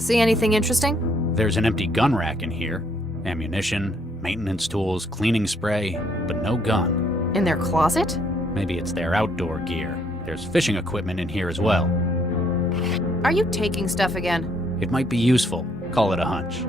See anything interesting? There's an empty gun rack in here. Ammunition, maintenance tools, cleaning spray, but no gun. In their closet? Maybe it's their outdoor gear. There's fishing equipment in here as well. Are you taking stuff again? It might be useful. Call it a hunch.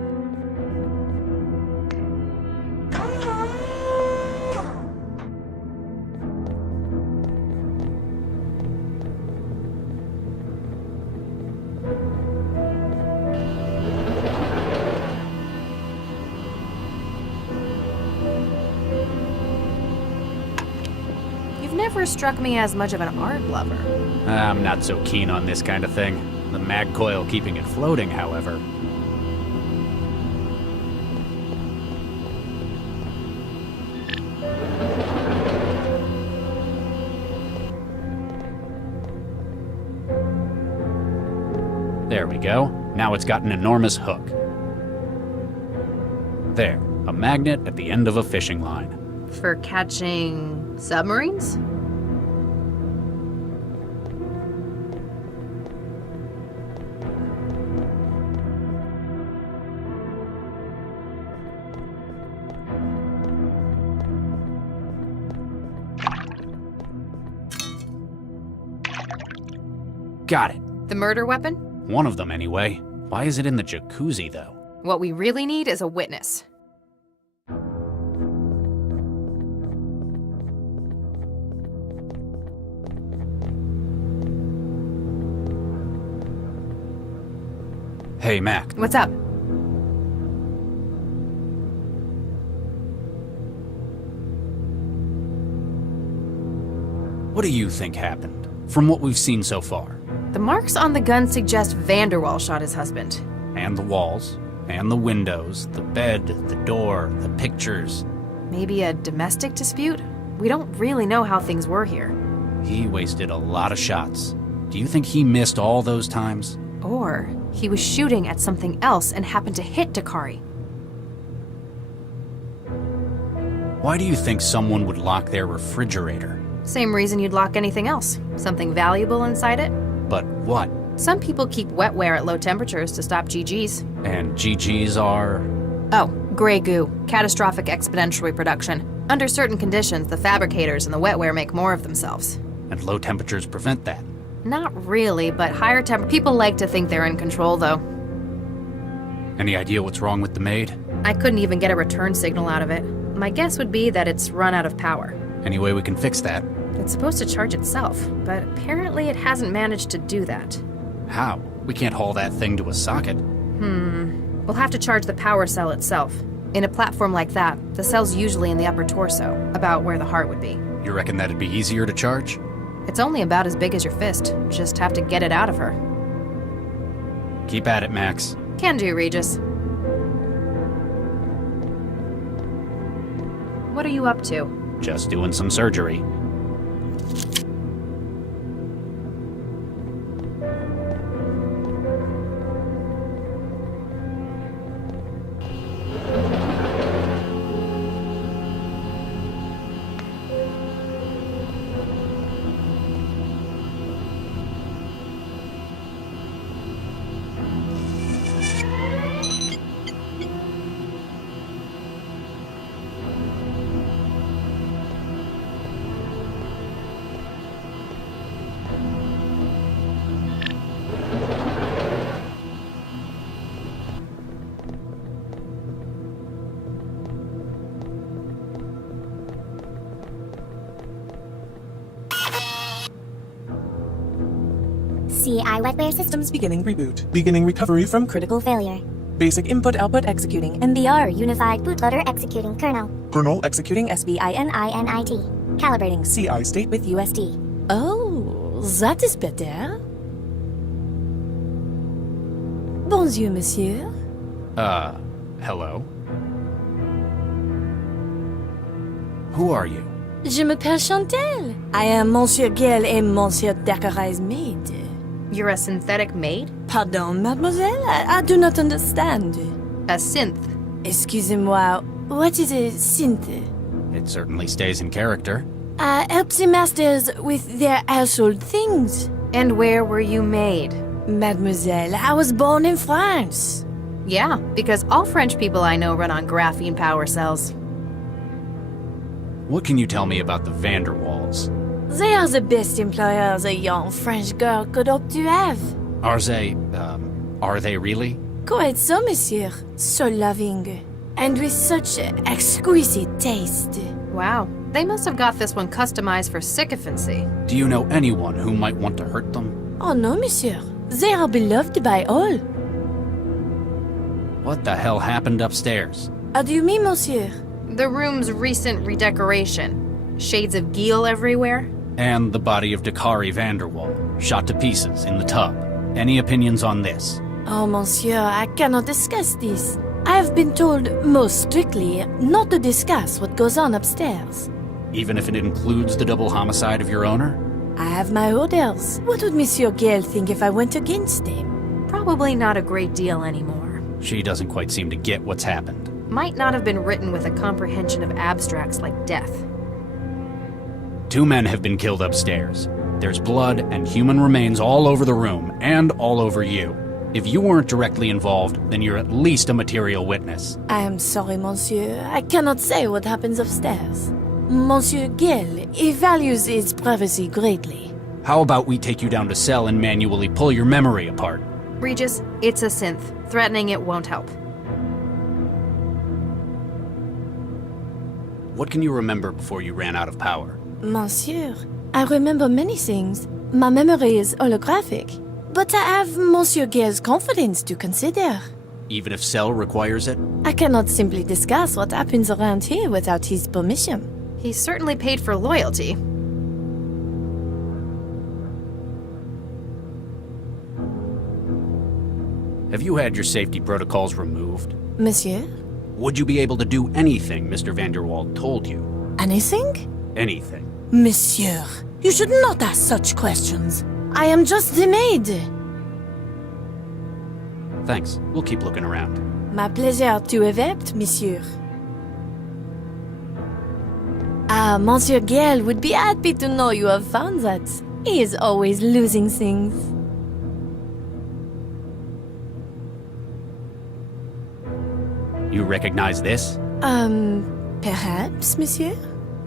Never struck me as much of an art lover. I'm not so keen on this kind of thing. The mag coil keeping it floating, however. There we go. Now it's got an enormous hook. There, a magnet at the end of a fishing line. For catching submarines? Got it. The murder weapon? One of them, anyway. Why is it in the jacuzzi, though? What we really need is a witness. Hey, Mac. What's up? What do you think happened, from what we've seen so far? The marks on the gun suggest Vanderwall shot his husband. And the walls, and the windows, the bed, the door, the pictures. Maybe a domestic dispute? We don't really know how things were here. He wasted a lot of shots. Do you think he missed all those times? Or he was shooting at something else and happened to hit Dakari. Why do you think someone would lock their refrigerator? Same reason you'd lock anything else. Something valuable inside it? But what? Some people keep wetware at low temperatures to stop GGs. And GGs are? Oh, gray goo. Catastrophic exponential reproduction. Under certain conditions, the fabricators and the wetware make more of themselves. And low temperatures prevent that? Not really, but higher people like to think they're in control, though. Any idea what's wrong with the maid? I couldn't even get a return signal out of it. My guess would be that it's run out of power. Any way we can fix that? It's supposed to charge itself, but apparently it hasn't managed to do that. How? We can't haul that thing to a socket. We'll have to charge the power cell itself. In a platform like that, the cell's usually in the upper torso, about where the heart would be. You reckon that'd be easier to charge? It's only about as big as your fist. Just have to get it out of her. Keep at it, Max. Can do, Regis. What are you up to? Just doing some surgery. CI Wetware Systems Beginning reboot. Beginning recovery from critical failure. basic input-output executing. MBR Unified Bootloader executing kernel. Kernel executing SBININIT. Calibrating CI state with USD. Oh, that is better. Bonjour, monsieur. Hello? Who are you? Je m'appelle Chantal. I am Monsieur Gill et Monsieur Dacarai's maid. You're a synthetic maid? Pardon, mademoiselle? I do not understand. A synth. Excusez-moi, what is a synth? It certainly stays in character. I help the masters with their household things. And where were you made? Mademoiselle, I was born in France. Yeah, because all French people I know run on graphene power cells. What can you tell me about the Vanderwalls? They are the best employers a young French girl could hope to have. Are they really? Quite so, monsieur. So loving. And with such exquisite taste. Wow, they must have got this one customized for sycophancy. Do you know anyone who might want to hurt them? Oh no, monsieur. They are beloved by all. What the hell happened upstairs? How do you mean, monsieur? The room's recent redecoration. Shades of Gill everywhere. And the body of Dakari Vanderwall, shot to pieces in the tub. Any opinions on this? Oh, monsieur, I cannot discuss this. I have been told, most strictly, not to discuss what goes on upstairs. Even if it includes the double homicide of your owner? I have my orders. What would Monsieur Gill think if I went against him? Probably not a great deal anymore. She doesn't quite seem to get what's happened. Might not have been written with a comprehension of abstracts like death. 2 men have been killed upstairs. There's blood and human remains all over the room, and all over you. If you weren't directly involved, then you're at least a material witness. I am sorry, monsieur. I cannot say what happens upstairs. Monsieur Gill, he values his privacy greatly. How about we take you down to cell and manually pull your memory apart? Regis, it's a synth. Threatening it won't help. What can you remember before you ran out of power? Monsieur, I remember many things. My memory is holographic. But I have Monsieur Gill's confidence to consider. Even if cell requires it? I cannot simply discuss what happens around here without his permission. He's certainly paid for loyalty. Have you had your safety protocols removed? Monsieur? Would you be able to do anything Mr. Vanderwall told you? Anything? Anything. Monsieur, you should not ask such questions. I am just the maid. Thanks. We'll keep looking around. My pleasure to evapt, monsieur. Ah, Monsieur Gill would be happy to know you have found that. He is always losing things. You recognize this? Perhaps, monsieur?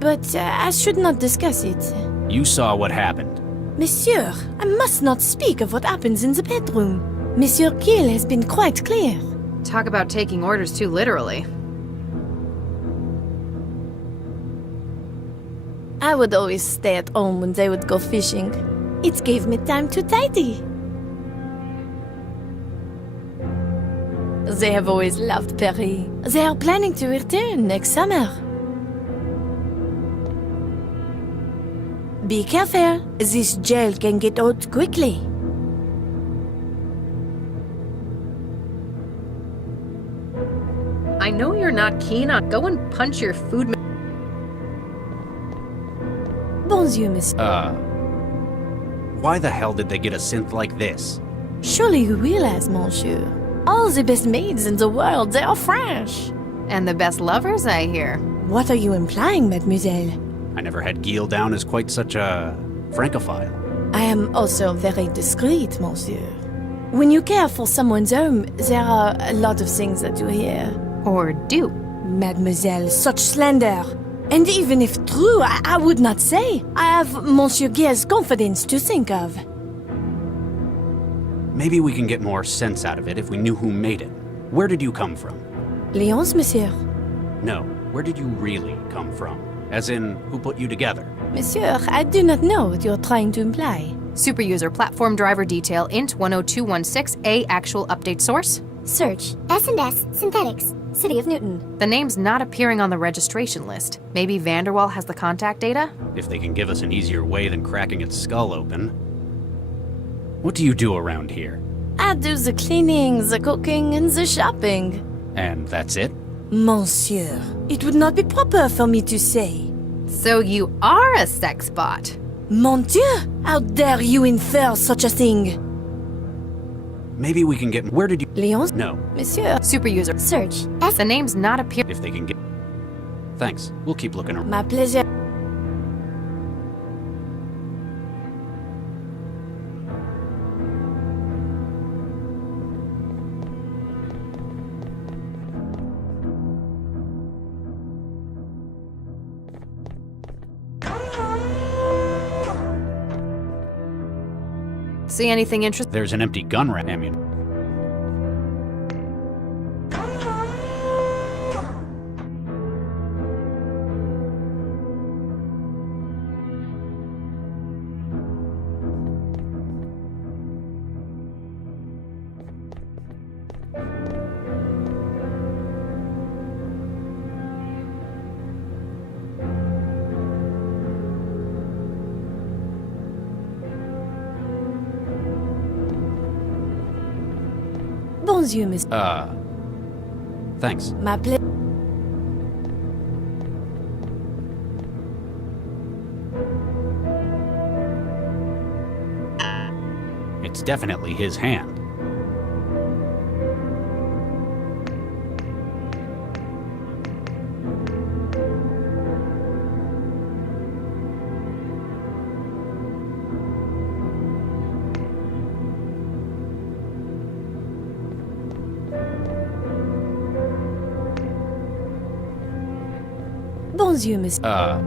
But I should not discuss it. You saw what happened. Monsieur, I must not speak of what happens in the bedroom. Monsieur Gill has been quite clear. Talk about taking orders too literally. I would always stay at home when they would go fishing. It gave me time to tidy. They have always loved Paris. They are planning to return next summer. Be careful. This gel can get out quickly. I know you're not keen on go and punch your food. Bonjour, monsieur. Why the hell did they get a synth like this? Surely you realize, monsieur. All the best maids in the world, they are French. And the best lovers, I hear. What are you implying, mademoiselle? I never had Gill down as quite such a francophile. I am also very discreet, monsieur. When you care for someone's home, there are a lot of things that you hear. Or do. Mademoiselle, such slander. And even if true, I would not say. I have Monsieur Gill's confidence to think of. Maybe we can get more sense out of it if we knew who made it. Where did you come from? Lyons, monsieur. No, where did you really come from? As in, who put you together? Monsieur, I do not know what you're trying to imply. Superuser platform driver detail int 10216A actual update source. Search S&S Synthetics, City of Newton. The name's not appearing on the registration list. Maybe Vanderwall has the contact data? If they can give us an easier way than cracking its skull open. What do you do around here? I do the cleaning, the cooking, and the shopping. And that's it? Monsieur, it would not be proper for me to say. So you are a sex bot. Mon Dieu, how dare you infer such a thing? Maybe we can get... Where did you... Lyons? No. Monsieur. Superuser. Search The name's not appearing. If they can get... Thanks. We'll keep looking around. My pleasure. See anything interesting? There's an empty gun rack. Bonjour, monsieur. Thanks. Ma ple... It's definitely his hand. Bonjour, monsieur.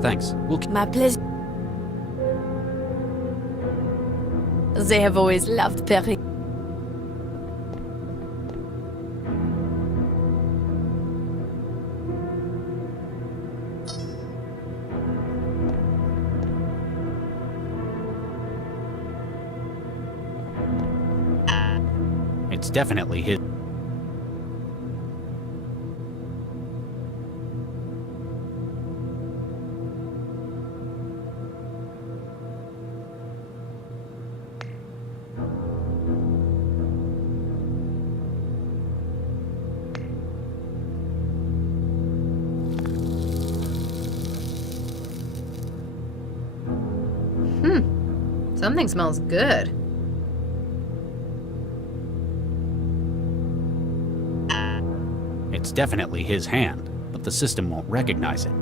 Thanks. We'll Ma plaisir. They have always loved Perry. It's definitely his. Something smells good. It's definitely his hand, but the system won't recognize it.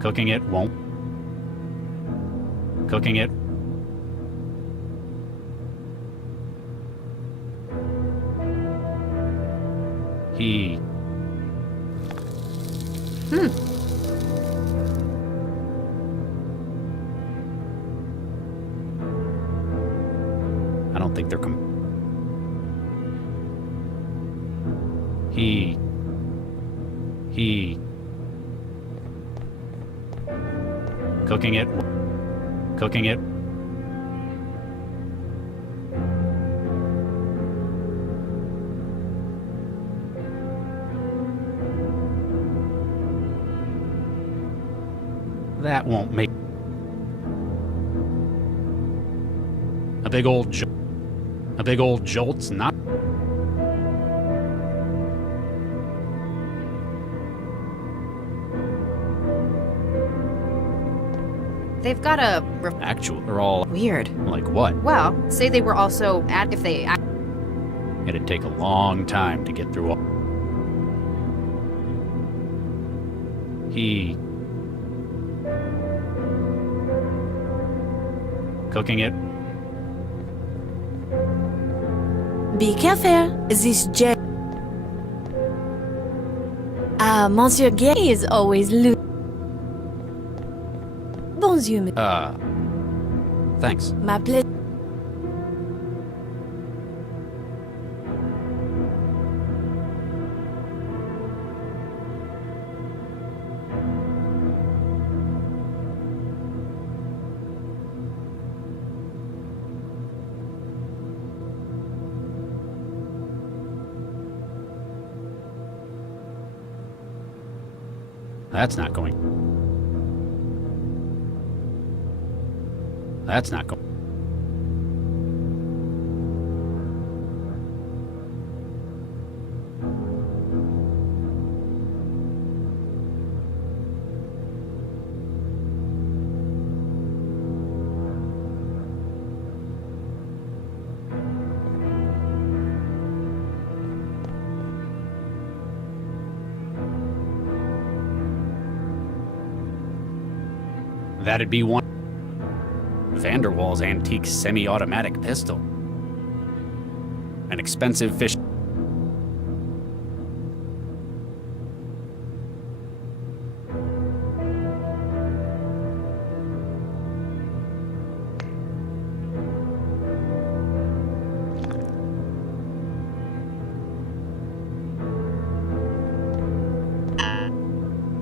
Cooking it won't. Cooking it. He. I don't think they're He. Cooking it. Cooking it. That won't make a big old jolt's not. They've got a... Actual, they're all Weird. like what? Well, say they were also if they... It'd take a long time to get through all. He. Cooking it. Be careful, this jet. Monsieur Gay is always loose. Bonjour, monsieur. Thanks. Ma plaisir. That's not going. That's not going. That'd be one. Vanderwall's antique semi-automatic pistol. An expensive fish...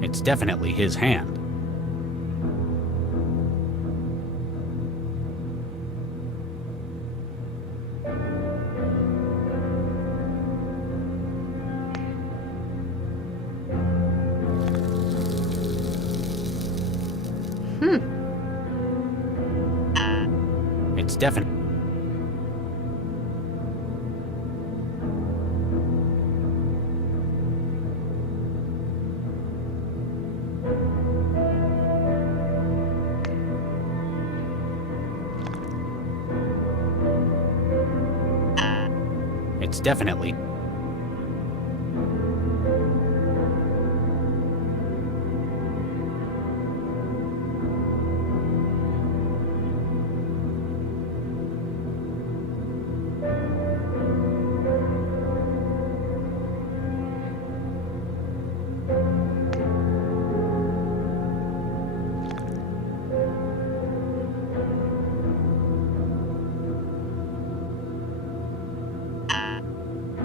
It's definitely his hand. It's definitely... It's definitely...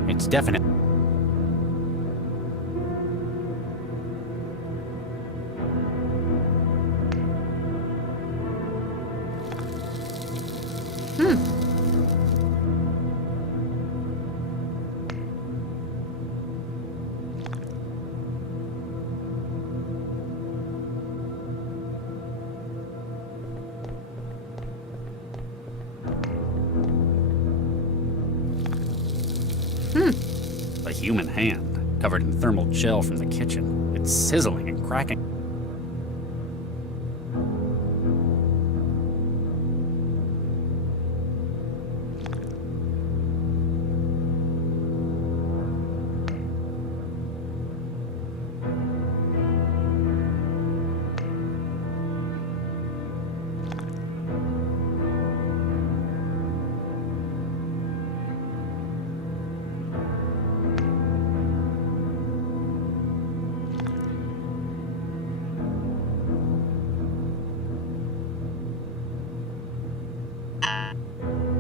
It's definite. A human hand, covered in thermal gel from the kitchen. It's sizzling and cracking.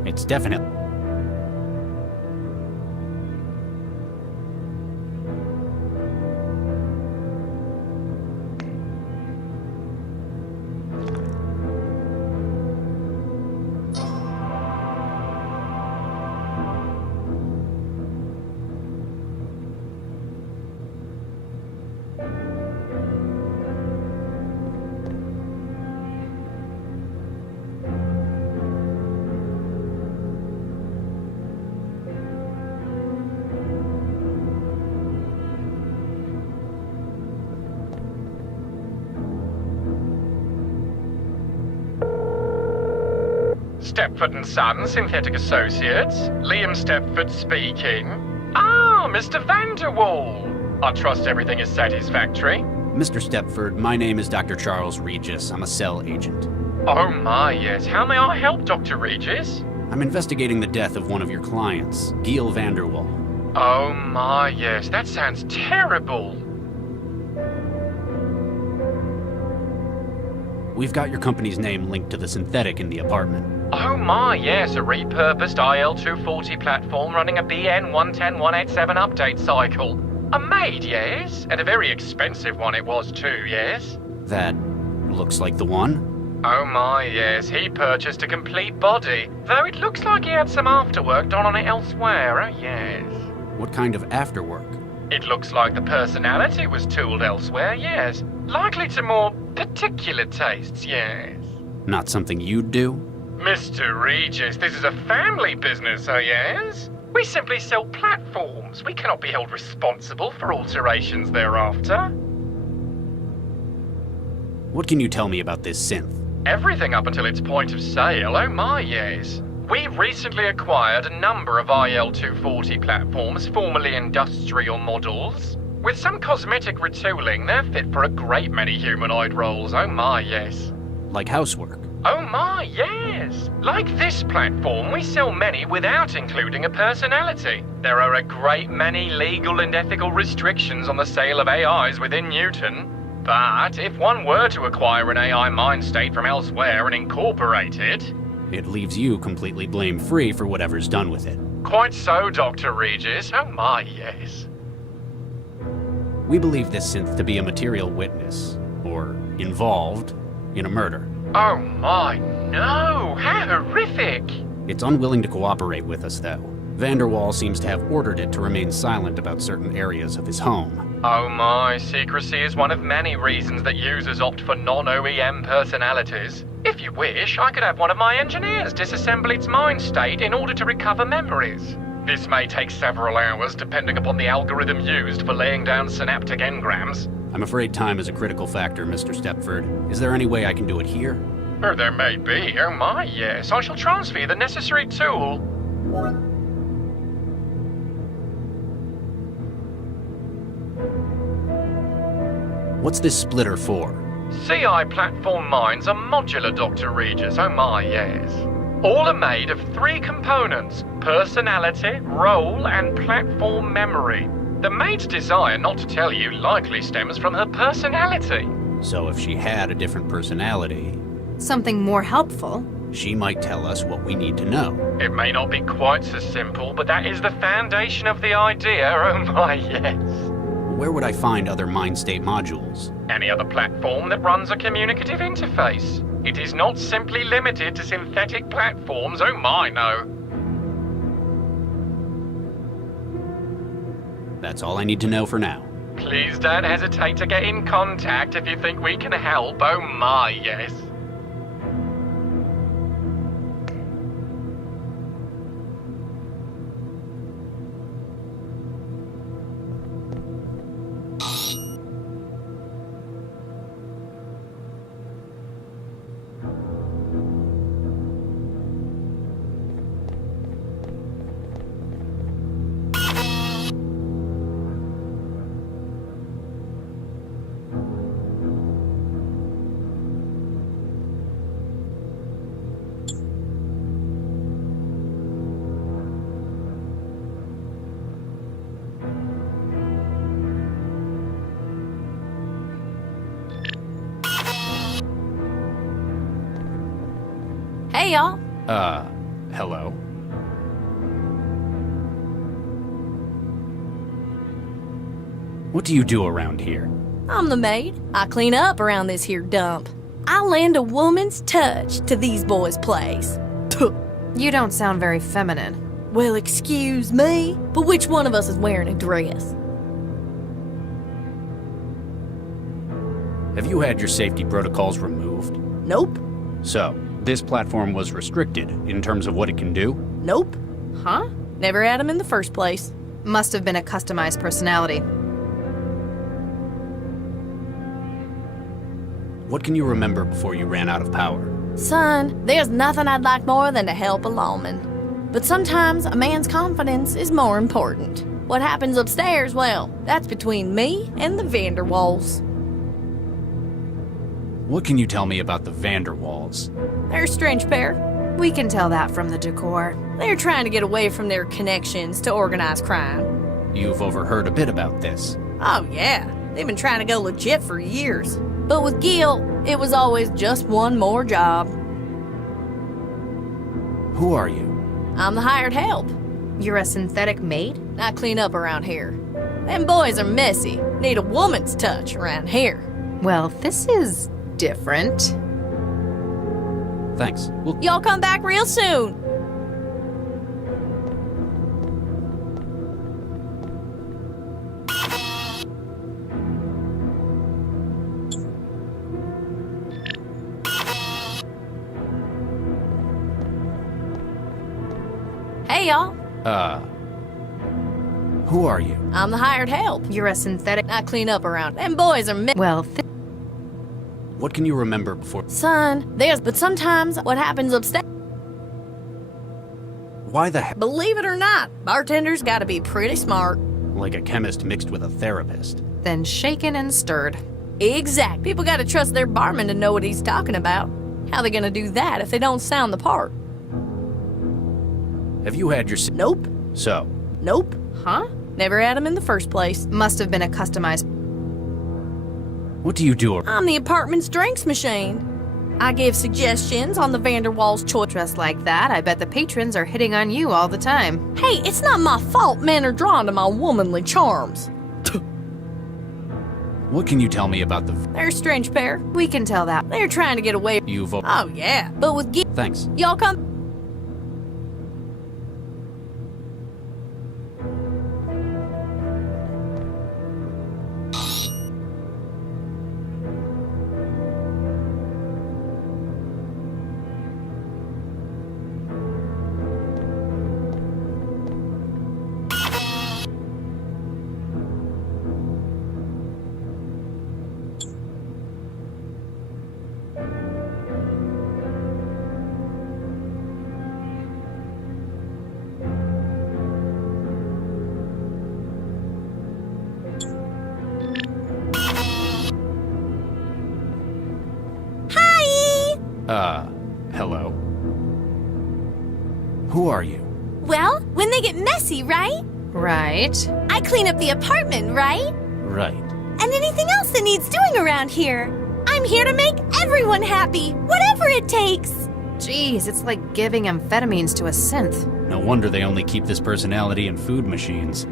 It's definite. Stepford and Son, Synthetic Associates. Liam Stepford speaking. Ah, Mr. Vanderwall. I trust everything is satisfactory. Mr. Stepford, my name is Dr. Charles Regis. I'm a cell agent. Oh my, yes. How may I help, Dr. Regis? I'm investigating the death of one of your clients, Gill Vanderwall. Oh my, yes. That sounds terrible. We've got your company's name linked to the synthetic in the apartment. Oh my, yes, a repurposed IL-240 platform running a BN110187 update cycle. A maid, yes? And a very expensive one it was too, yes? That looks like the one. Oh my, yes, he purchased a complete body, though it looks like he had some afterwork done on it elsewhere, oh yes. What kind of afterwork? It looks like the personality was tooled elsewhere, yes. Likely to more particular tastes, yes. Not something you'd do? Mr. Regis, this is a family business, oh yes? We simply sell platforms. We cannot be held responsible for alterations thereafter. What can you tell me about this synth? Everything up until its point of sale, oh my yes. We recently acquired a number of IL-240 platforms, formerly industrial models. With some cosmetic retooling, they're fit for a great many humanoid roles, oh my yes. Like housework? Oh my, yes! Like this platform, we sell many without including a personality. There are a great many legal and ethical restrictions on the sale of AIs within Newton. But if one were to acquire an AI mind state from elsewhere and incorporate it... It leaves you completely blame-free for whatever's done with it. Quite so, Dr. Regis. Oh my, yes. We believe this synth to be a material witness, or involved, in a murder. Oh my, no! How horrific! It's unwilling to cooperate with us, though. Vanderwall seems to have ordered it to remain silent about certain areas of his home. Oh my, secrecy is one of many reasons that users opt for non-OEM personalities. If you wish, I could have one of my engineers disassemble its mind state in order to recover memories. This may take several hours depending upon the algorithm used for laying down synaptic engrams. I'm afraid time is a critical factor, Mr. Stepford. Is there any way I can do it here? Oh, there may be. Oh my, yes. I shall transfer you the necessary tool. What's this splitter for? CI platform minds are modular, Dr. Regis. Oh my, yes. All are made of 3 components: personality, role, and platform memory. The maid's desire not to tell you likely stems from her personality. So if she had a different personality, Something more helpful. she might tell us what we need to know. It may not be quite so simple, but that is the foundation of the idea. Oh my, yes. Where would I find other mind state modules? Any other platform that runs a communicative interface. It is not simply limited to synthetic platforms. Oh my, no. That's all I need to know for now. Please don't hesitate to get in contact if you think we can help. Oh my, yes. Hey, y'all. Hello? What do you do around here? I'm the maid. I clean up around this here dump. I lend a woman's touch to these boys' place. Tuh. You don't sound very feminine. Well, excuse me, but which one of us is wearing a dress? Have you had your safety protocols removed? Nope. So, this platform was restricted in terms of what it can do? Nope. Huh? Never had 'em in the first place. Must have been a customized personality. What can you remember before you ran out of power? Son, there's nothing I'd like more than to help a lawman. But sometimes a man's confidence is more important. What happens upstairs, well, that's between me and the Vanderwalls. What can you tell me about the Vanderwalls? They're a strange pair. We can tell that from the decor. They're trying to get away from their connections to organized crime. You've overheard a bit about this. Oh yeah, they've been trying to go legit for years. But with Gill, it was always just one more job. Who are you? I'm the hired help. You're a synthetic maid? I clean up around here. Them boys are messy. Need a woman's touch around here. Well, this is different. Thanks. Well, Y'all come back real soon. Hey, y'all. who are you? I'm the hired help. You're a synthetic... I clean up around. Them boys are Well, What can you remember before? Son, but sometimes what happens upstairs... Why the heck? Believe it or not, bartenders gotta be pretty smart. Like a chemist mixed with a therapist. then shaken and stirred. Exact. People gotta trust their barman to know what he's talking about. How they gonna do that if they don't sound the part? Have you had your... Nope. So, Nope. Huh? Never had them in the first place. Must have been a customized. what do you do? I'm the apartment's drinks machine. I give suggestions on the Vanderwall's choice. Dressed like that, I bet the patrons are hitting on you all the time. Hey, it's not my fault men are drawn to my womanly charms. What can you tell me about the... They're a strange pair. We can tell that. They're trying to get away. You've... Oh, yeah. But with Geek, Thanks. y'all come. Hello. Who are you? Well, when they get messy, right? Right. I clean up the apartment, right? Right. And anything else that needs doing around here. I'm here to make everyone happy, whatever it takes. Jeez, it's like giving amphetamines to a synth. No wonder they only keep this personality in food machines.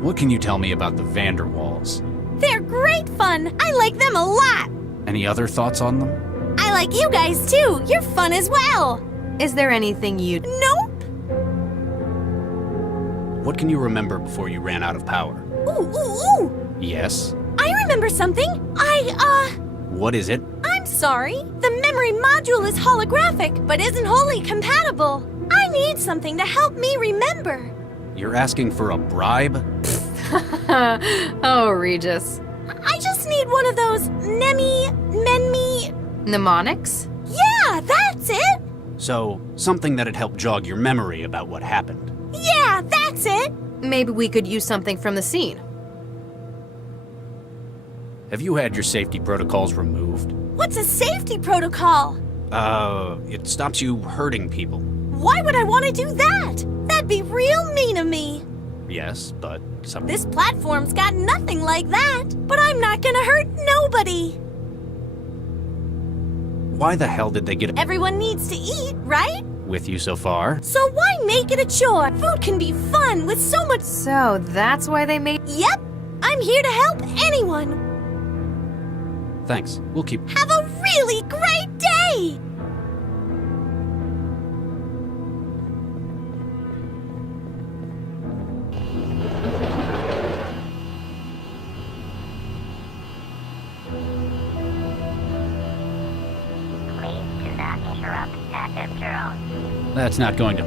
What can you tell me about the Vanderwalls? They're great fun. I like them a lot. Any other thoughts on them? I like you guys too. You're fun as well. Is there anything you'd... Nope. What can you remember before you ran out of power? Ooh. Yes? I remember something. What is it? I'm sorry. The memory module is holographic, but isn't wholly compatible. I need something to help me remember. You're asking for a bribe? Oh, Regis. I just need one of those menmi... Mnemonics? Yeah, that's it. So, something that'd help jog your memory about what happened. Yeah, that's it. Maybe we could use something from the scene. Have you had your safety protocols removed? What's a safety protocol? It stops you hurting people. Why would I want to do that? That'd be real mean of me. Yes, but some... This platform's got nothing like that. But I'm not gonna hurt nobody. Why the hell did they get Everyone needs to eat, right? with you so far? So why make it a chore? Food can be fun with so much... So that's why they made... Yep, I'm here to help anyone. Thanks. We'll keep... Have a really great day! That's not going to...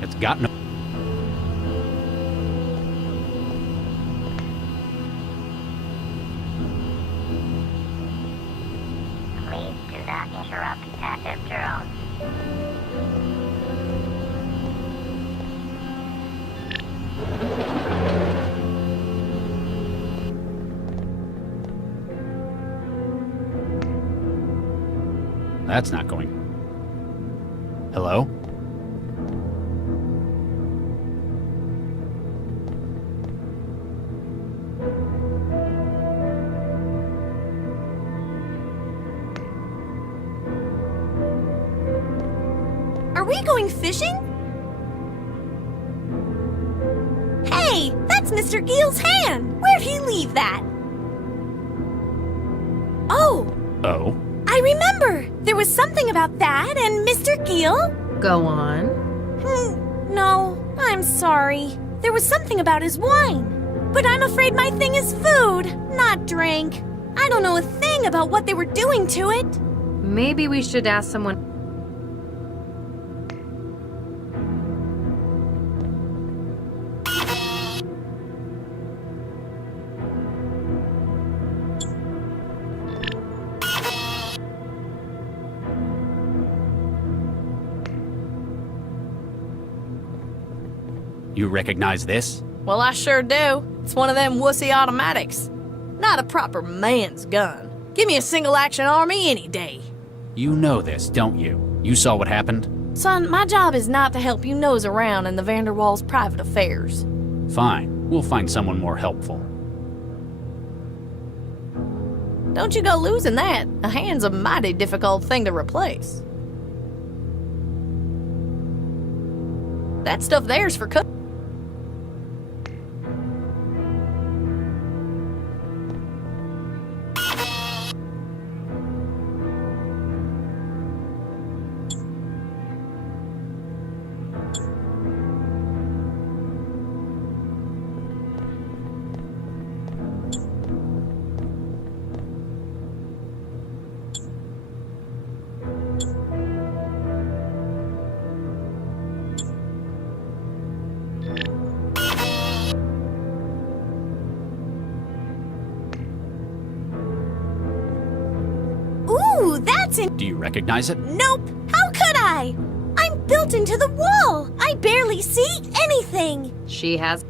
It's got no... Please do not interrupt active drone. That's not going... Hello? Are we going fishing? Hey, that's Mr. Gill's hand. Where'd he leave that? Oh, Oh? I remember. There was something about that and Mr. Gill. Go on. No, I'm sorry. There was something about his wine. But I'm afraid my thing is food, not drink. I don't know a thing about what they were doing to it. Maybe we should ask someone... You recognize this? Well, I sure do. It's one of them wussy automatics. not a proper man's gun. Give me a single-action army any day. You know this, don't you? You saw what happened? Son, my job is not to help you nose around in the Vanderwall's private affairs. Fine, we'll find someone more helpful. Don't you go losing that. A hand's a mighty difficult thing to replace. That stuff there's for cook. Ooh, that's in. Do you recognize it? Nope. How could I? I'm built into the wall. I barely see anything. She has.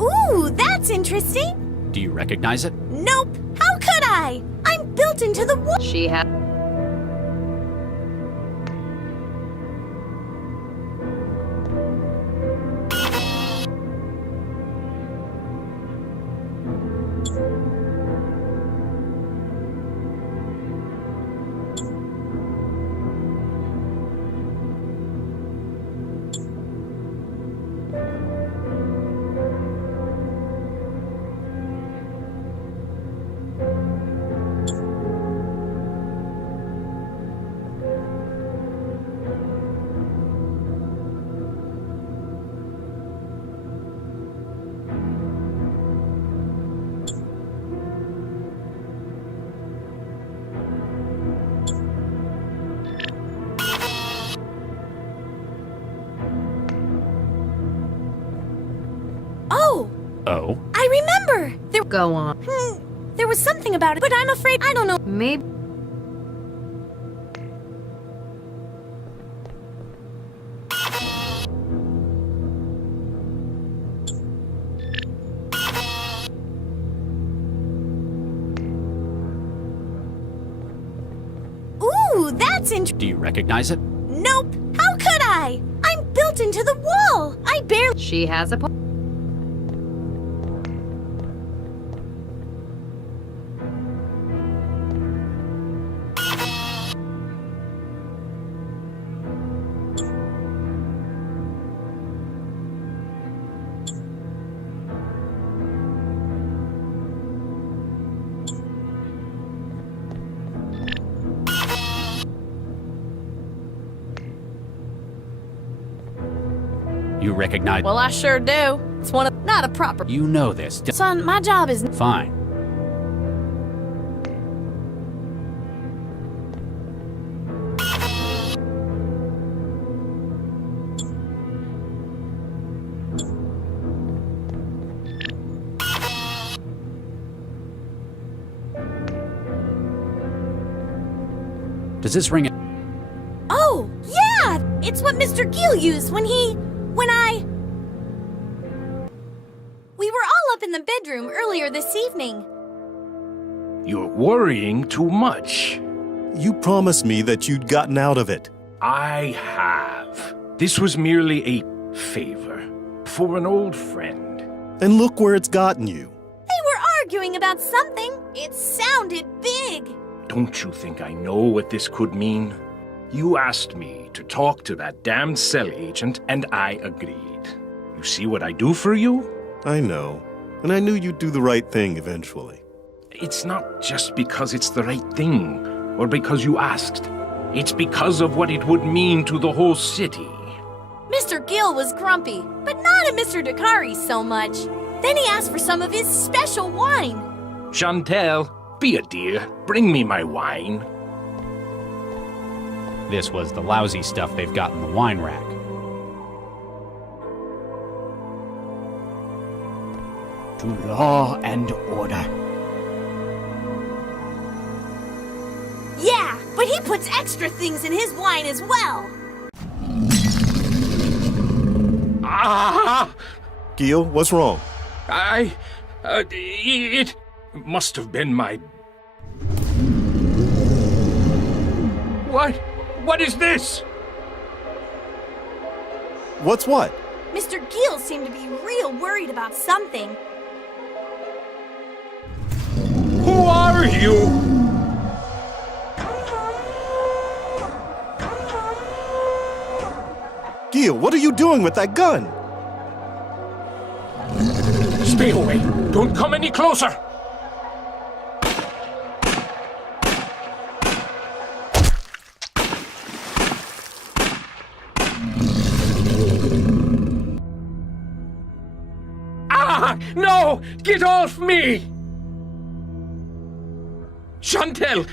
Ooh, that's interesting. Do you recognize it? Nope. How could I? I'm built into the wall. She has. Oh? I remember. Go on. There was something about it, but I'm afraid I don't know. Maybe. Ooh, that's interesting. Do you recognize it? Nope. How could I? I'm built into the wall. I barely. She has a point. You recognize... Well, I sure do. It's one of... not a proper... You know this. Son, my job is... Fine. Does this ring... Oh, yeah! It's what Mr. Gill used when We were all up in the bedroom earlier this evening. You're worrying too much. You promised me that you'd gotten out of it. I have. This was merely a favor for an old friend. And look where it's gotten you. They were arguing about something. It sounded big. Don't you think I know what this could mean? You asked me to talk to that damned cell agent, and I agreed. You see what I do for you? I know. And I knew you'd do the right thing eventually. It's not just because it's the right thing, or because you asked. It's because of what it would mean to the whole city. Mr. Gill was grumpy, but not at Mr. Dakari so much. Then he asked for some of his special wine. Chantel, be a dear. Bring me my wine. This was the lousy stuff they've got in the wine rack. to law and order. Yeah, but he puts extra things in his wine as well. Ah! Gill, what's wrong? It must have been my... What is this? What's what? Mr. Gill seemed to be real worried about something. Who are you? Gill, what are you doing with that gun? Stay away. Don't come any closer. Ah! No! Get off me! Chantel!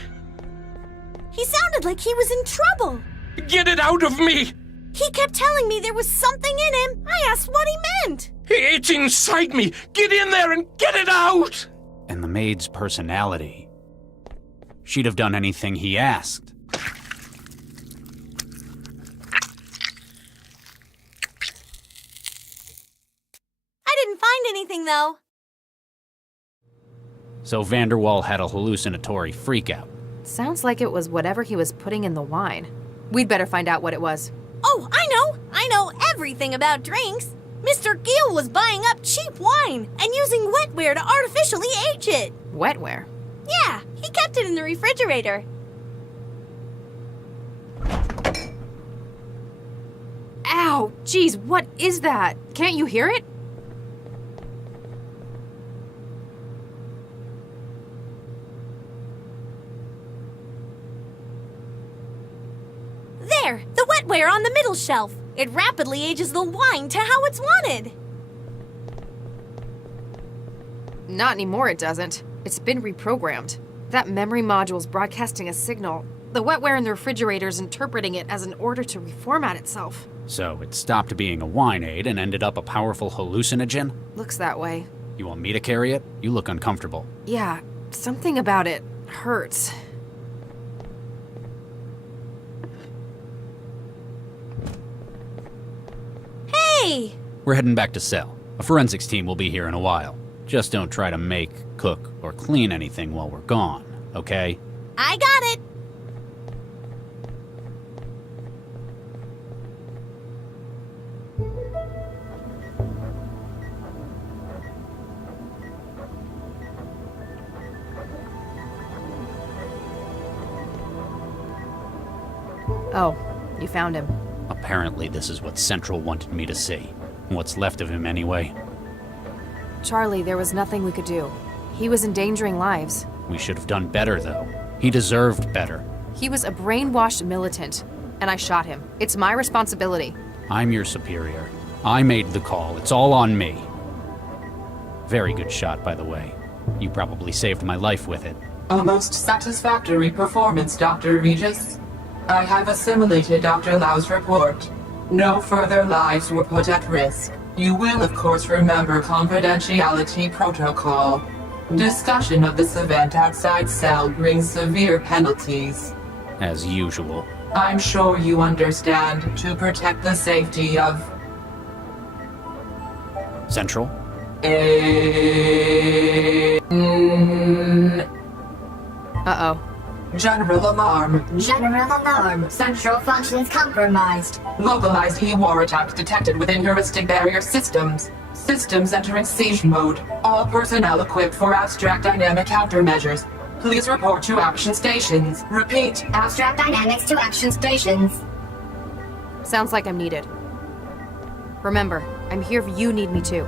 He sounded like he was in trouble. Get it out of me! He kept telling me there was something in him. I asked what he meant. It's inside me! Get in there and get it out! And the maid's personality. She'd have done anything he asked. I didn't find anything, though. So Vanderwall had a hallucinatory freakout. Sounds like it was whatever he was putting in the wine. We'd better find out what it was. Oh, I know everything about drinks. Mr. Gill was buying up cheap wine and using wetware to artificially age it. Wetware? Yeah, he kept it in the refrigerator. Ow! Geez, what is that? Can't you hear it? There, the wetware on the middle shelf. It rapidly ages the wine to how it's wanted. Not anymore, it doesn't. It's been reprogrammed. That memory module's broadcasting a signal. The wetware in the refrigerator's interpreting it as an order to reformat itself. So it stopped being a wine aid and ended up a powerful hallucinogen? Looks that way. You want me to carry it? You look uncomfortable. Yeah, something about it hurts. Hey! We're heading back to cell. A forensics team will be here in a while. Just don't try to make, cook, or clean anything while we're gone, okay? I got it! Oh, you found him. Apparently this is what Central wanted me to see. What's left of him anyway. Charlie, there was nothing we could do. He was endangering lives. We should have done better, though. He deserved better. He was a brainwashed militant, and I shot him. It's my responsibility. I'm your superior. I made the call. It's all on me. Very good shot, by the way. You probably saved my life with it. A most satisfactory performance, Dr. Regis. I have assimilated Dr. Lau's report. No further lives were put at risk. You will, of course, remember confidentiality protocol. Discussion of this event outside cell brings severe penalties. As usual. I'm sure you understand, to protect the safety of... Central? Uh-oh. General alarm. General alarm. Central functions compromised. Localized E-war attacks detected within heuristic barrier systems. Systems entering siege mode. All personnel equipped for abstract dynamic countermeasures. Please report to action stations. Repeat. Abstract dynamics to action stations. Sounds like I'm needed. Remember, I'm here if you need me too.